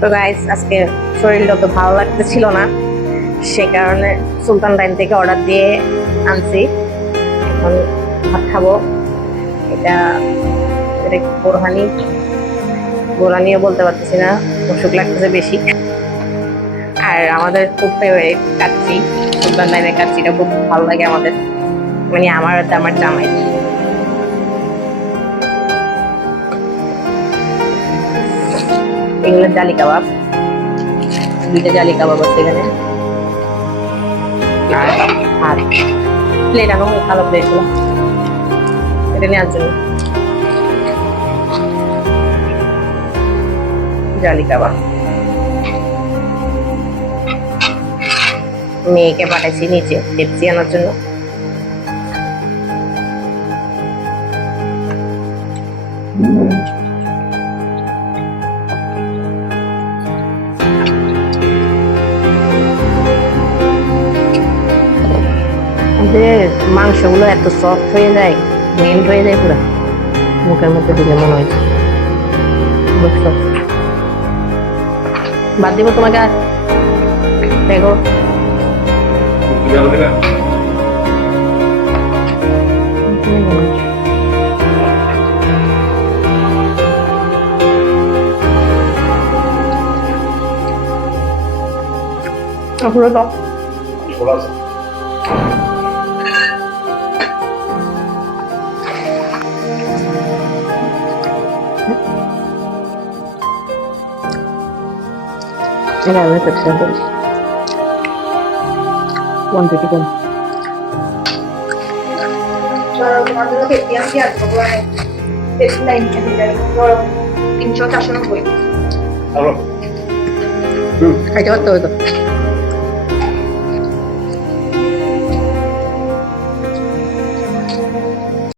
তো গাইস আজকে শরীরটা তো ভালো লাগতেছিল না, সে কারণে সুলতান ডাইন থেকে অর্ডার দিয়ে আনছি। এখন ভাত খাবো। এটা এটা বোরহানি বোরহানিও বলতে পারতেছি না, অসুখ লাগতেছে বেশি। আর আমাদের খুব ফেভারিট কাচ্চি, সুলতান ডাইনের কাচ্চিটা খুব ভালো লাগে আমাদের, মানে আমার আর আমার জামাই। এগুলো জালি কাবাব, দুইটা জালি কাবাব আছে এখানে। আর প্লেট আনো, ভালো প্লেট গুলো এটা নেওয়ার জন্য। জালি কাবাব মেয়েকে পাঠাইছি নিচে পেপসি আনার জন্য। মাংসগুলো এত সফট হয়ে যায়, মেল্ট হয়ে যায় পুরো, মুখের মধ্যে দিলে মনে হয়েছে। বুঝছো, বাদ দিব তোমাকে। আর দেখো পুরো টক। Mira, voy a pensar dos. ¿Cuánto te con? Claro, tomando lo que tienen que hacer, es la intensidad. Pincho, casi no voy. Ahí te va todo esto.